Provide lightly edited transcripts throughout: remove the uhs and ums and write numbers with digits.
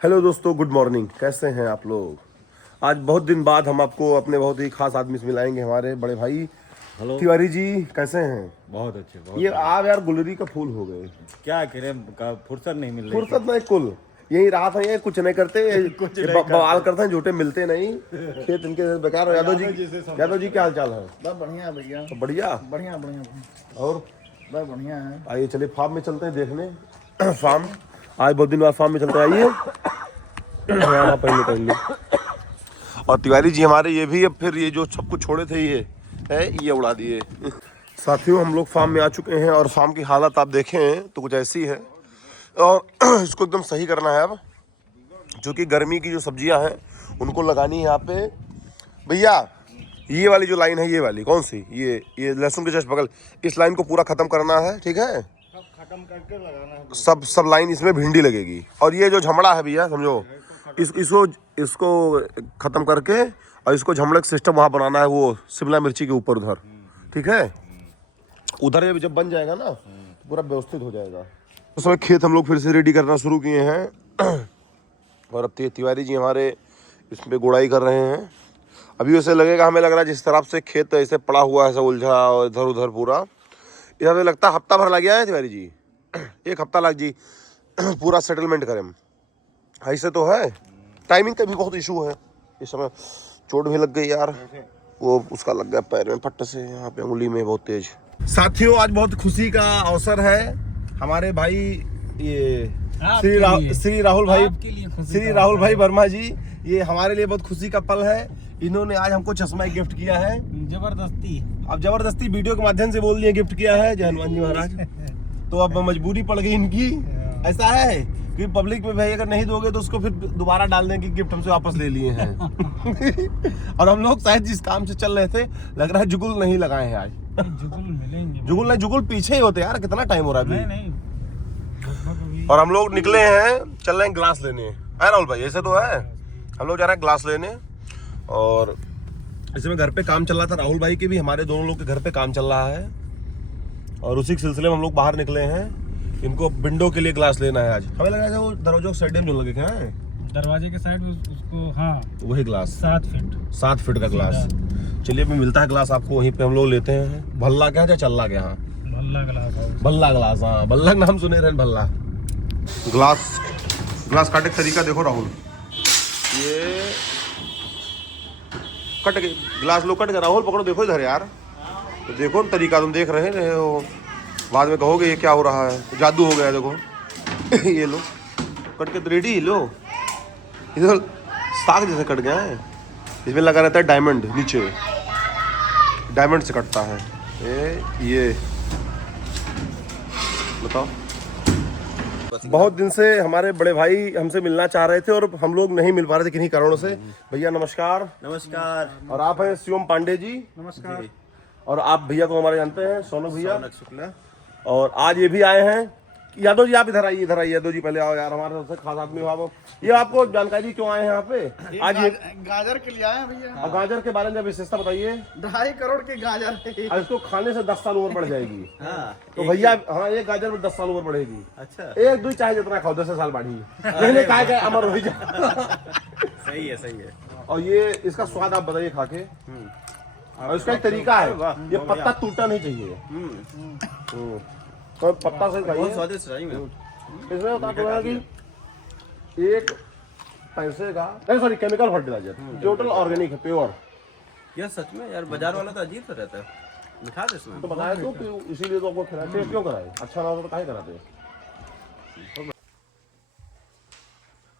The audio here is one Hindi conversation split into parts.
हेलो दोस्तों, गुड मॉर्निंग। कैसे हैं आप लोग? आज बहुत दिन बाद हम आपको अपने बहुत ही खास आदमी से मिलाएंगे, हमारे बड़े भाई हेलो। तिवारी जी। कैसे हैं? बहुत अच्छे, बहुत ये बढ़िया। आप यार गुलरी का फूल हो गए। क्या करें, फुर्सत नहीं मिल रही फुर्सत नहीं, कुल यही रात है, ये कुछ नहीं करते, कुछ ये नहीं बवाल करते हैं, झूठे मिलते नहीं, खेत इनके बेकार हो। यादव जी क्या हाल चाल है? बस बढ़िया है भैया। तो बढ़िया। बढ़िया बढ़िया और बस बढ़िया है। आइए चलिए फार्म में चलते हैं देखने। फार्म आज बहुत दिन बाद फार्म में चलते हैं, आइए। हाँ, पहन लो। और तिवारी जी हमारे ये भी अब फिर ये जो सब कुछ छोड़े थे ये उड़ा दिए। साथियों, हम लोग फार्म में आ चुके हैं और फार्म की हालत आप देखें तो कुछ ऐसी है और इसको एकदम सही करना है अब, जो कि गर्मी की जो सब्जियां हैं उनको लगानी है यहाँ पे। भैया ये वाली जो लाइन है, ये वाली कौन सी, ये लहसुन के जस्ट बगल, इस लाइन को पूरा खत्म करना है, ठीक है? खत्म करके लगाना है। सब लाइन इसमें भिंडी लगेगी। और ये जो झमड़ा है भैया, समझो इसको खत्म करके और इसको झमड़े का सिस्टम वहाँ बनाना है, वो शिमला मिर्ची के ऊपर उधर, ठीक है? उधर जब बन जाएगा ना तो पूरा व्यवस्थित हो जाएगा। उस समय खेत हम लोग फिर से रेडी करना शुरू किए हैं और अब तिवारी जी हमारे इसमें गुड़ाई कर रहे हैं। अभी वैसे लगेगा, हमें लग रहा है जिस तरफ से खेत ऐसे पड़ा हुआ है, ऐसा उलझा और इधर उधर पूरा, इधर से लगता है हफ्ता भर लग गया है तिवारी जी। एक हफ्ता लग जी पूरा सेटलमेंट करें। ऐसे तो है, टाइमिंग का भी बहुत इशू है इस समय। चोट भी लग गई यार, वो उसका लग गया पैर में फट से, यहाँ पे उंगली में बहुत तेज। साथियों, आज बहुत खुशी का अवसर है। हमारे भाई ये श्री राहुल भाई वर्मा जी, ये हमारे लिए बहुत खुशी का पल है। इन्होंने आज हमको चश्मा गिफ्ट किया है, जबरदस्ती वीडियो के माध्यम से बोल दिए गिफ्ट किया है। जय हनुमान जी महाराज। तो अब मजबूरी पड़ गई इनकी। ऐसा है कि पब्लिक में भाई अगर नहीं दोगे तो उसको फिर दोबारा डाल देंगे कि गिफ्ट हमसे वापस ले लिए हैं। और हम लोग शायद जिस काम से चल रहे थे, लग रहा है जुगुल नहीं लगाए हैं आज। जुगुल पीछे ही होते यार, कितना टाइम हो रहा है अभी। और हम लोग निकले हैं, चल रहे हैं ग्लास लेने। है राहुल भाई, ऐसे तो है, हम लोग जा रहे हैं ग्लास लेने। और इसमें घर पे काम चल रहा था, राहुल भाई के भी, हमारे दोनों लोग के घर पे काम चल रहा है और उसी के सिलसिले में हम लोग बाहर निकले हैं। इनको विंडो के लिए ग्लास लेना है आज। हमें लगा वो दरवाजों के साइड में जो लगे हैं, दरवाजे के साइड उसको, हाँ वही ग्लास 7 फीट का ग्लास। चलिए अभी मिलता है ग्लास आपको, वहीं पे हम लोग लेते हैं। भल्ला क्या है, चल्ला क्या? भल्ला ग्लास, हाँ भल्ला नाम सुने रहे, भल्ला ग्लास काटे का तरीका देखो राहुल। ये कट गए ग्लास, लोग कट गए। राहुल पकड़ो, देखो इधर यार, तो देखो तरीका, तुम देख रहे हो, बाद में कहोगे ये क्या हो रहा है, जादू हो गया। देखो ये लो कट के तो रेडी, लो इधर साग जैसे कट गया है। इसमें लगा रहता है डायमंड, नीचे डायमंड से कटता है ये बताओ। बहुत दिन से हमारे बड़े भाई हमसे मिलना चाह रहे थे और हम लोग नहीं मिल पा रहे थे किन्हीं कारणों से। भैया नमस्कार। नमस्कार। और आप हैं शिवम पांडे जी। नमस्कार। और आप भैया को हमारे जानते हैं, सोनक भैया। शुक्ला। और आज ये भी आए हैं। यादव जी आप इधर आइए, यादव जी पहले आओ यार, हमारे सबसे खास आदमी हो आप। ये आपको जानकारी क्यों आए हैं यहाँ पे आज? ये गाजर के लिए आए हैं भैया। गाजर के बारे में विशेषता बताइए। 2.5 करोड़ के गाजर है। और इसको खाने से 10 साल उम्र बढ़ जाएगी। हाँ, तो भैया, हाँ एक गाजर में 10 साल उम्र बढ़ेगी। अच्छा, एक दो चाहे जितना खाओ, 10 साल बढ़ी, नहीं कहा अमर हो जाए। सही है। और ये इसका स्वाद आप बताइए खा के। और इसका एक तरीका है, ये पत्ता टूटना नहीं चाहिए। तो पत्ता से खाइए, स्वादिष्ट रही में। इसमें होता है कि एक पैसे का, sorry chemical fertiliser, total organic है, प्योर। यार सच में यार, बाजार वाला तो अजीब सा रहता है, मिठास इसमें। तो बताया तो कि इसीलिए तो आपको खिलाते, क्यों कराए? अच्छा ना हो तो काहे कराते?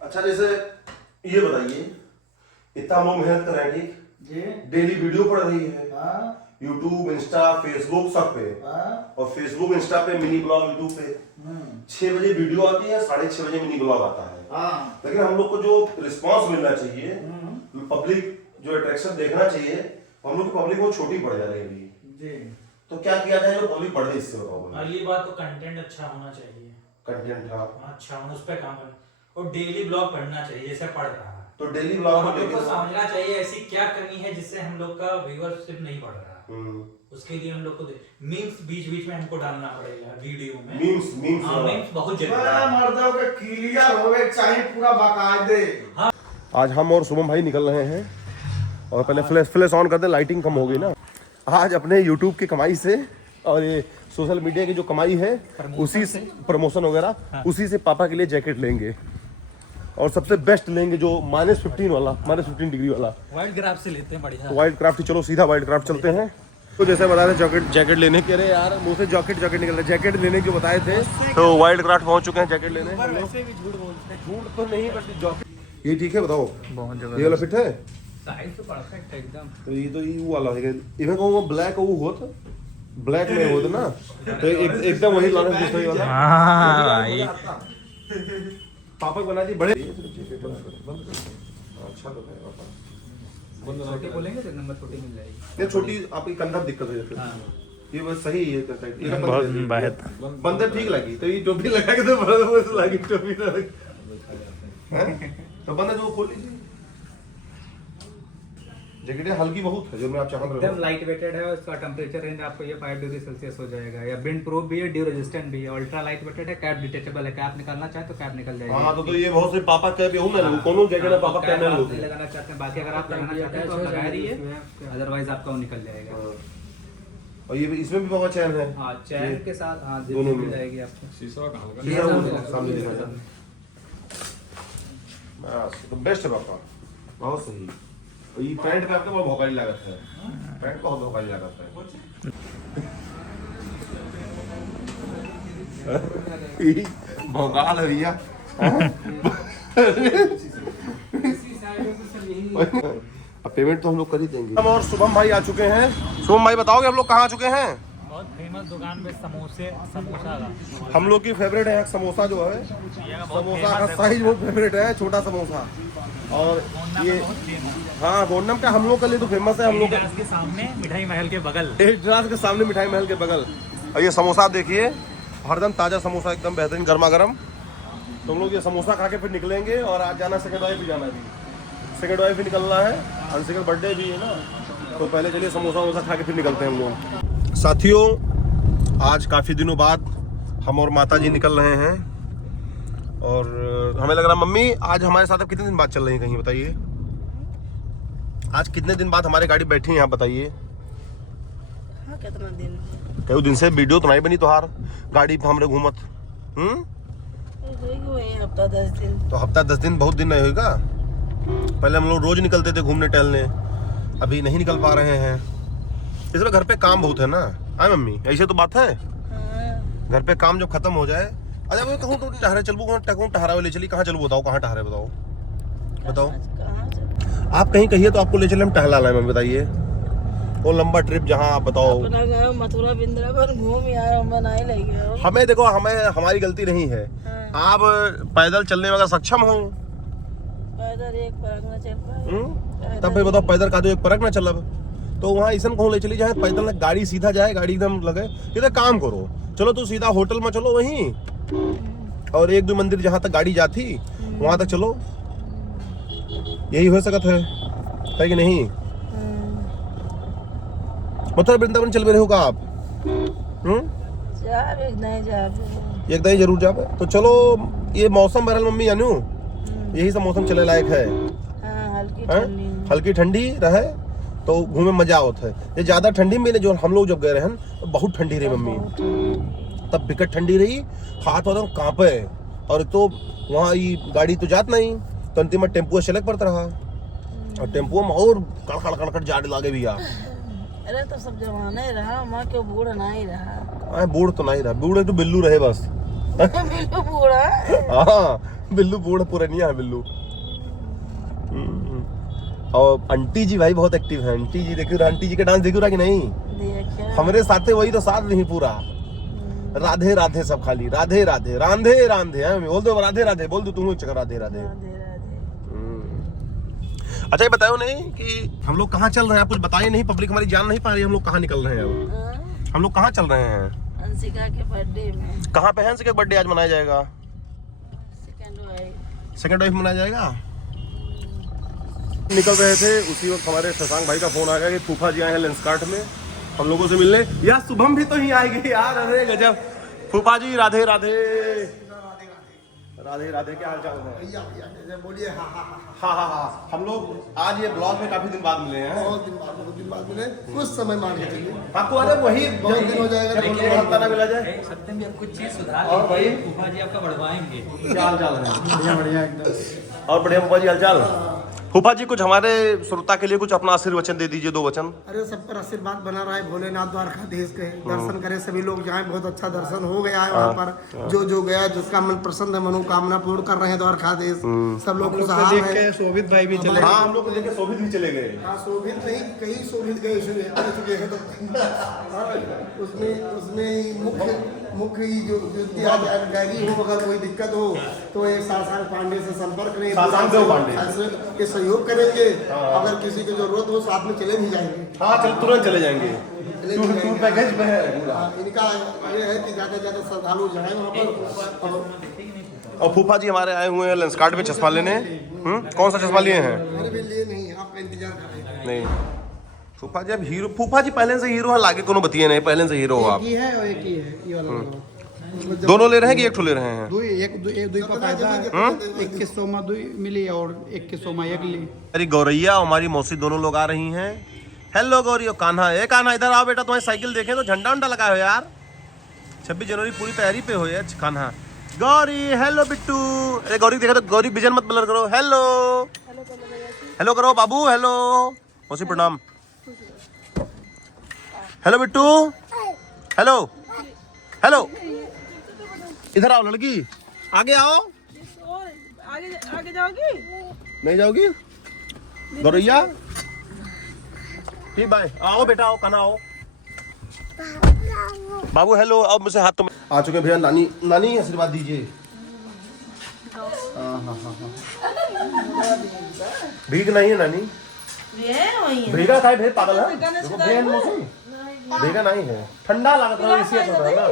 अच्छा जैसे ये बताइए, इतना हम लोग मेहनत कर रहे हैं, ठीक जी, डेली वीडियो पड़ रही है, हाँ, यूट्यूब, इंस्टा, फेसबुक, सब पे। हाँ, और फेसबुक, इंस्टा पे मिनी ब्लॉग, यूट्यूब पे 6 बजे वीडियो आती है, 6:30 बजे मिनी ब्लॉग आता है। हाँ। लेकिन हम लोग को जो रिस्पांस मिलना चाहिए, पब्लिक जो अट्रैक्शन देखना चाहिए, हम लोग की पब्लिक बहुत छोटी पड़ जा रही है अभी। जी। तो क्या किया जाए जो पब्लिक बढ़े, इससे बताओ। अगली बात तो कंटेंट अच्छा होना चाहिए। कंटेंट था अच्छा होना, उस पर काम करना और डेली ब्लॉग पढ़ना चाहिए जैसे पढ़ रहा है। तो डेली और ब्लॉग हम लोग को समझना चाहिए ऐसी क्या कमी है जिससे हम लोग का व्यूअरशिप नहीं बढ़ रहा है। उसके लिए हम लोग को मीम्स बीच बीच में हमको डालना पड़ेगा वीडियो में। मीम्स हाँ मीम्स बहुत जरूरी है। मर्दों के क्लियर होवे चाहिए पूरा बाकायदे। आज हम और शुभम भाई निकल रहे हैं और पहले फ्लैश ऑन कर दे, लाइटिंग कम होगी ना। आज अपने यूट्यूब की कमाई से और ये सोशल मीडिया की जो कमाई है उसी से प्रमोशन वगैरह उसी से पापा के लिए जैकेट लेंगे और सबसे बेस्ट लेंगे जो -15 डिग्री वाला वाइल्ड क्राफ्ट से लेते हैं बढ़िया। वाइल्ड क्राफ्ट ही चलो सीधा वाइल्ड क्राफ्ट चलते हैं। तो जैसे बता रहे जैकेट लेने के लिए यार मुंह से जैकेट निकल रहा है, जैकेट लेने जो बताए थे तो वाइल्ड क्राफ्ट पहुंच चुके हैं जैकेट लेने। वैसे भी झूठ बोलते हैं। झूठ तो नहीं बट जैकेट ये ठीक है बताओ बहुत जगह ये वाला फिट है साइज तो परफेक्ट है एकदम। तो ये वो वाला है इवन को वो ब्लैक वो होत ब्लैक में होत ना तो एकदम वही लाना दूसरा वाला। हां भाई पापा बना दी बड़े अच्छा तो है पापा छोटी बोलेंगे तो नंबर छोटी मिल जाएगी। ये छोटी आपकी कंधा दिक्कत है फिर ये बस सही है ये बहुत बात बंदर ठीक लगी तो ये टोपी लगा के तो बस लगी टोपी लगी तो बंदर जो खोल लीजिए जैकेट हल्की बहुत है जो मैं आप चाहते रहे एकदम लाइट वेटेड है। उसका टेम्परेचर रेंज आपको ये 5 डिग्री सेल्सियस हो जाएगा। या विंड प्रूफ भी है, ड्यू रेजिस्टेंट भी है, अल्ट्रा लाइट वेटेड है, कैप डिटेचेबल है। कैप निकालना चाहे तो कैप निकल जाएगी। हां तो ये बहुत से पापा कैप हूं मैं कोनो जैकेट में पापा कैप नहीं होती लगाना चाहते हैं। बाकी अगर आप लगाना चाहते हैं तो आप लगा रही है, अदरवाइज आपका वो निकल जाएगा। और ये इसमें भी पापा चैन है हां चैन के साथ हां जिप दोनों मिल में। जाएगी आपको। शीशा वो सामने दिखा बस तो बेस्ट है पापा बहुत सही। और ये पैंट पे आपका बहुत भौकाली लागत है पैंट बहुत भौकाली लागत है भौकाल है भैया अब पेमेंट तो हम लोग कर ही देंगे। हम और शुभम भाई आ चुके हैं। शुभम भाई बताओगे हम लोग कहाँ आ चुके हैं? बहुत फेमस दुकान पे समोसा का हम लोग की फेवरेट है समोसा जो है समोसा का साइज वो फेवरेट है छोटा समोसा। और ये हाँ गोंडम का हम लोग के लिए तो फेमस है। हम लोग के सामने मिठाई महल के बगल एडिडास के सामने मिठाई महल के बगल। और ये समोसा देखिए हरदम ताज़ा समोसा एकदम बेहतरीन गर्मा गर्म। तो हम लोग ये समोसा खा के फिर निकलेंगे और आज जाना सेकंड वाइफ भी जाना है सेकंड वाइफ भी निकलना है अंशिका बर्थडे भी है ना तो पहले चलिए समोसा वोसा खा के फिर निकलते हैं हम लोग। साथियों आज काफ़ी दिनों बाद हम और माता जी निकल रहे हैं और हमें लग रहा मम्मी आज हमारे साथ अब कितने दिन बाद चल रही हैं कहीं बताइए आज कितने दिन बाद हमारी गाड़ी बैठी है यहाँ बताइए। हाँ कितना दिन कई दिन से वीडियो तो नहीं बनी तोहार गाड़ी पे हमरे घूमत हफ्ता 10 दिन तो हफ्ता 10 दिन बहुत दिन नहीं होगा। पहले हम लोग रोज निकलते थे घूमने टहलने अभी नहीं निकल पा रहे हैं इसमें घर पे काम बहुत है ना। हाँ मम्मी ऐसे तो बात है घर पे काम जब खत्म हो जाए अच्छा मैं कहूँ तो टहरे चलबू टहरा ले चली कहाँ चलू बताओ कहाँ टहरे बताओ बताओ आप कहीं कहिए तो आपको ले चले हम टहला लाए मम्मी बताइए वो लंबा ट्रिप जहाँ आप बताओ मथुरा वृंदावन घूम यार बनाए लगे हमें देखो हमें हमारी गलती नहीं है आप पैदल चलने में अगर सक्षम हो पैदल एक परक न चल पाए तब फिर बताओ पैदल का तो एक परक ना चलब तो वहाँ ऐसा कहूँ ले चली जाए पैदल ना गाड़ी सीधा जाए गाड़ी एकदम लगे ये तो काम करो चलो तू सीधा होटल में चलो वहीं और 1-2 मंदिर जहाँ तक गाड़ी जाती वहाँ तक चलो यही हो सकता है कि नहीं। मथुरा वृंदावन चल रहे हो का आप एक दिन जरूर जाए तो चलो ये मौसम बहरहाल मम्मी जानू यही सब मौसम चले लायक है हल्की ठंडी रहे तो घूमे मजा आता है। ये ज्यादा ठंडी में जो हम लोग जब गए रहे तो बहुत ठंडी रही मम्मी तब बिकट ठंडी रही हाथ वाथ कांपे और तो वहाँ ये गाड़ी तो जात नहीं तो अंतिम में टेम्पो चलक पड़ता रहा और टेम्पो में और कड़कड़ कड़कड़ जाड़ लागे भैया। अरे तो सब जमाना ही रहा माँ क्यों बूढ़ा ना ही रहा बूढ़ तो नहीं रहा बूढ़ तो बिल्लू रहे बस बिल्लू बूढ़ा हाँ बिल्लू बूढ़ पुरानिया है बिल्लू। और आंटी जी भाई बहुत एक्टिव है आंटी जी देखियो आंटी जी के डांस देखियो कि नहीं देखा हमारे साथे वही तो साथ नहीं पूरा राधे राधे सब खाली राधे राधे राधे राधे हैं बोल दो राधे राधे बोल दो तुम चक्कर राधे राधे। अच्छा ये बताओ नहीं कि हम लोग कहाँ चल रहे हैं आप कुछ बताइए नहीं पब्लिक हमारी जान नहीं पा रही हम लोग कहाँ निकल रहे हैं अब हम लोग कहाँ चल रहे हैं अंशिका के बर्थडे में कहाँ पे है अंशिका बर्थडे आज मनाया जाएगा सेकंड वाइफ मनाया जाएगा। निकल रहे थे उसी वक्त हमारे शशांक भाई का फोन आ गया कि फूफा जी आए हैं लेंसकार्ट में हम लोगों से मिलने। यार शुभम भी तो ही आएगी यार, अरे गजब। फूफा जी राधे राधे। राधे राधे, क्या हाल चाल है? बोलिए। हाँ हाँ हाँ हाँ हाँ, हम लोग आज ये ब्लॉग में काफी दिन बाद मिले हैं। बहुत दिन बाद मिले, कुछ समय मान के चलिए। आपको अरे वही बहुत दिन हो जाएगा जब हम लोग ना मिला जाए। सत्यम जी, अब कुछ चीज सुधार और भाई फूफा जी आपका बढ़वाएंगे। क्या हाल चाल है? बढ़िया बढ़िया एकदम। और बढ़िया फूफा जी हाल चाल। फूफा जी कुछ हमारे श्रोता के लिए कुछ अपना आशीर्वचन दे दीजिए, 2 वचन। अरे सब पर आशीर्वाद बना रहा है, भोलेनाथ द्वारकाधीश के दर्शन करें सभी लोग, जाएं। बहुत अच्छा दर्शन हो गया है वहाँ पर। जो गया, जिसका मन प्रसन्न है, मनोकामना पूर्ण कर रहे हैं द्वारकाधीश। सब लोग खुशहाल है। शोभित भाई भी चले। हाँ, हम लोग को लेके शोभित भी चले गए। हाँ, शोभित नहीं, कहीं शोभित गए चुके हैं तो उसमें मुख्य जो डायरी हो, अगर कोई दिक्कत हो तो ये सासांग पांडे से संपर्क करें, के सहयोग करेंगे। अगर किसी की जरूरत हो साथ में चले भी जाएंगे। हाँ चल, तुरंत चले जाएंगे। पैकेज में है। इनका ये है कि ज्यादा से ज्यादा श्रद्धालु जाए वहाँ पर। और फूफा जी हमारे आए हुए हैं लेंसकार्ट में चश्मा लेने। कौन सा चश्मा लिए हैं? मेरे भी लिए नहीं है, आपका इंतजार कर रहे हैं। नहीं, फूफा जी अब हीरो, फूफा जी पहले से हीरो है, लागे कोनो बतिए नहीं, पहले से हीरो हो आप। एक ही है और एक ही है, ये वाला। दोनों ले रहे हैं कि एक ठो ले रहे हैं? का फायदा है। 2100 में 2 मिली और 2100 में 1 ली। अरे गौरैया और हमारी मौसी दोनों लोग आ रही हैं। हेलो गौरी और कान्हा। ए कान्हा इधर आओ बेटा, तुम्हारी साइकिल देखें तो झंडा उंडा लगाए हो यार। 26 जनवरी पूरी तैयारी पे हो यार कान्हा। गौरी हेलो बिट्टू। अरे गौरी देखो तो गौरी विजन मत ब्लर करो। हेलो हेलो करो बाबू। हेलो मौसी प्रणाम। हेलो बिट्टू। Hello hello. इधर आओ लड़की, आगे आओ। आगे जाओगी? नहीं जाओगी गौरैया? ठीक बाय। आओ बेटा, आओ कान्हा आओ। बाबू हेलो। अब मुझसे हाथ तो आ चुके भैया। नानी नानी आशीर्वाद दीजिए। भीग नहीं है नानी, भीगा था भेद पागल है। देखो भेद मौसम भीगा नहीं है, ठंडा लगा था इसी अच्छा था ना।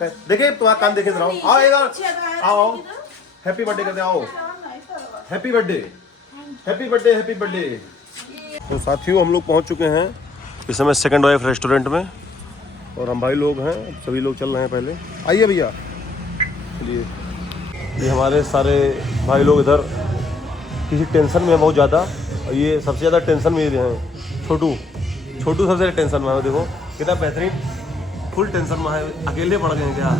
देखिए तुम्हारा कान देखे जरा। आओ एक आओ आओ। हैप्पी बर्थडे करते आओ। Happy birthday happy birthday happy birthday. तो साथियों हम लोग पहुंच चुके हैं इस समय सेकंड वाइफ रेस्टोरेंट में, और हम भाई लोग हैं, सभी लोग चल रहे हैं। पहले आइए भैया, चलिए। ये हमारे सारे भाई लोग इधर किसी टेंशन में है बहुत ज़्यादा, और ये सबसे ज़्यादा टेंशन में ये हैं। छोटू छोटू सबसे ज़्यादा टेंशन में है। देखो कितना बेहतरीन, फुल टेंशन में है, अकेले पड़ गए हैं क्या।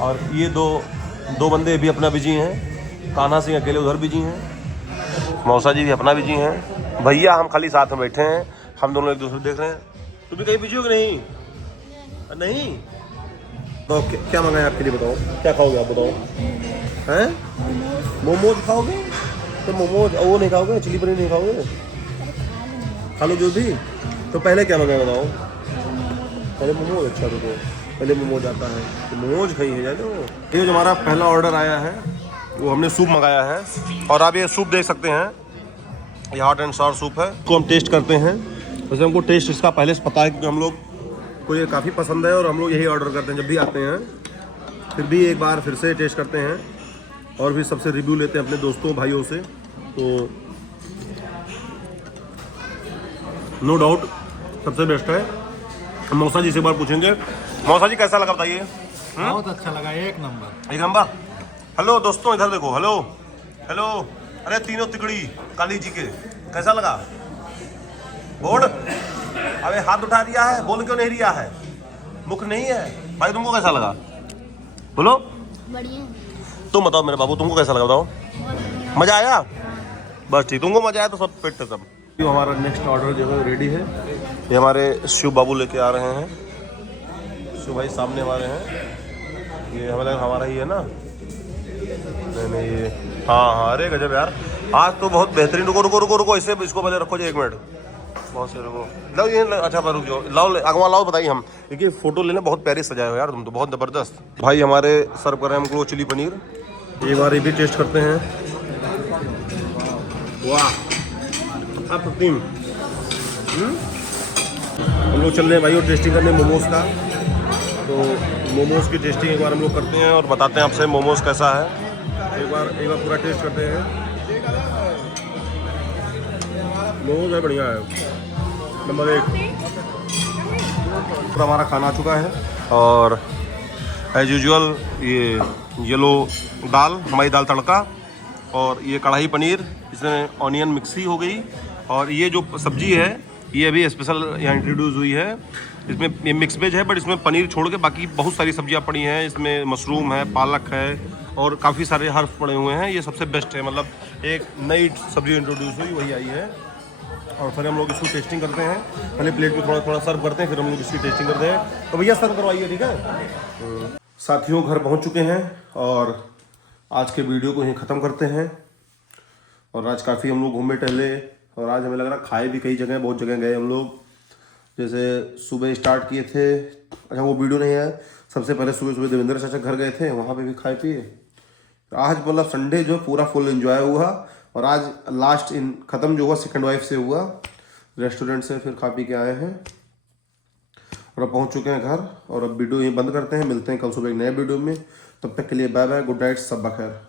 और ये दो बंदे भी अपना बिजी हैं। कान्हा सिंह अकेले उधर बिजी हैं, मौसा जी भी अपना बिजी हैं, भैया हम खाली साथ में बैठे हैं। हम दोनों एक दूसरे देख रहे हैं। तुम भी कहीं बिजी हो कि नहीं? नहीं तो क्या मंगाए आपके लिए बताओ, क्या खाओगे आप बताओ? हैं मोमोज खाओगे? तो मोमोज वो नहीं खाओगे, चिली पनीर नहीं खाओगे? खा लो जो भी। तो पहले क्या मंगाए बताओ? पहले मोमोज। अच्छा रुको, पहले मोमोज आता है तो मोमोज खाइए जानो। ये जो हमारा पहला ऑर्डर आया है वो हमने सूप मंगाया है, और आप ये सूप देख सकते हैं, ये हॉट एंड सॉर सूप है। इसको हम टेस्ट करते हैं। वैसे हमको टेस्ट इसका पहले से पता है क्योंकि हम लोग को ये काफ़ी पसंद है, और हम लोग यही ऑर्डर करते हैं जब भी आते हैं। फिर भी एक बार फिर से टेस्ट करते हैं, और भी सबसे रिव्यू लेते हैं अपने दोस्तों भाइयों से। तो नो डाउट सबसे बेस्ट है। मौसा जी से एक बार पूछेंगे। मौसा जी कैसा लगा बताइए? बहुत अच्छा लगा, एक नंबर। एक नंबर। हेलो दोस्तों इधर देखो। Hello hello. अरे तीनों तिकड़ी काली जी के कैसा लगा? बोर्ड अबे हाथ उठा रिया है, बोल क्यों नहीं रिया है? मुख नहीं है भाई। तुमको कैसा लगा बोलो? बढ़िया। तुम बताओ मेरे बाबू, तुमको कैसा लगा बताओ? मजा आया? बस ठीक, तुमको मजा आया तो सब पेट खत्म। जो हमारा नेक्स्ट ऑर्डर जो है रेडी है, ये हमारे शिव बाबू लेके आ रहे हैं। शिव भाई सामने हमारे हैं, ये हमें लगा हमारा ही है ना। नहीं ये हाँ, अरे गजब यार, आज तो बहुत बेहतरीन। रुको रुको रुको रुको, इससे इसको पहले रखो जी 1 मिनट। बहुत से रुको, लो ये अच्छा पर रुक जाओ, लाओ अगवा लाओ। बताइए हम देखिए फ़ोटो लेना, बहुत प्यारे सजाए हो यार तुम तो, बहुत ज़बरदस्त। भाई हमारे सर्व कर रहे हैं हमको चिली पनीर, एक बार ये भी टेस्ट करते हैं। वाह अप्रतिम। हम लोग चल रहे हैं भाई और टेस्टिंग करने मोमोज़ का। तो मोमोज़ की टेस्टिंग एक बार हम लोग करते हैं और बताते हैं आपसे मोमोज़ कैसा है। एक बार पूरा टेस्ट करते हैं। मोमोज़ है बढ़िया है, नंबर 1। पूरा हमारा खाना आ चुका है और एज यूजुअल ये येलो दाल, हमारी दाल तड़का, और ये कढ़ाई पनीर, इसमें ऑनियन मिक्सी हो गई, और ये जो सब्जी है ये अभी स्पेशल यहाँ इंट्रोड्यूस हुई है। इसमें ये मिक्स वेज है, बट इसमें पनीर छोड़ के बाकी बहुत सारी सब्जियाँ पड़ी हैं। इसमें मशरूम है, पालक है और काफ़ी सारे हर्ब पड़े हुए हैं। ये सबसे बेस्ट है, मतलब एक नई सब्जी इंट्रोड्यूस हुई वही आई है। और फिर हम लोग इसको टेस्टिंग करते हैं। पहले प्लेट में थोड़ा थोड़ा सर्व करते हैं, फिर हम लोग इसकी टेस्टिंग करते हैं। तो भैया सर्व करवाइए, ठीक है। साथियों घर पहुंच चुके हैं और आज के वीडियो को यहीं ख़त्म करते हैं। और आज काफ़ी हम लोग घूमे टहले और आज हमें लग रहा खाए भी कई जगह, बहुत जगह गए हम लोग। जैसे सुबह स्टार्ट किए थे, अच्छा वो वीडियो नहीं है, सबसे पहले सुबह सुबह देवेंद्र चाचा घर गए थे, वहाँ पे भी खाए पिए। आज मतलब संडे जो पूरा फुल एंजॉय हुआ। और आज लास्ट इन ख़त्म जो हुआ सेकंड वाइफ से हुआ, रेस्टोरेंट से फिर खा पी के आए हैं और अब पहुंच चुके हैं घर। और अब वीडियो यहीं बंद करते हैं, मिलते हैं कल सुबह एक नए वीडियो में। तब तक के लिए बाय बाय, गुड नाइट, सब बखैर।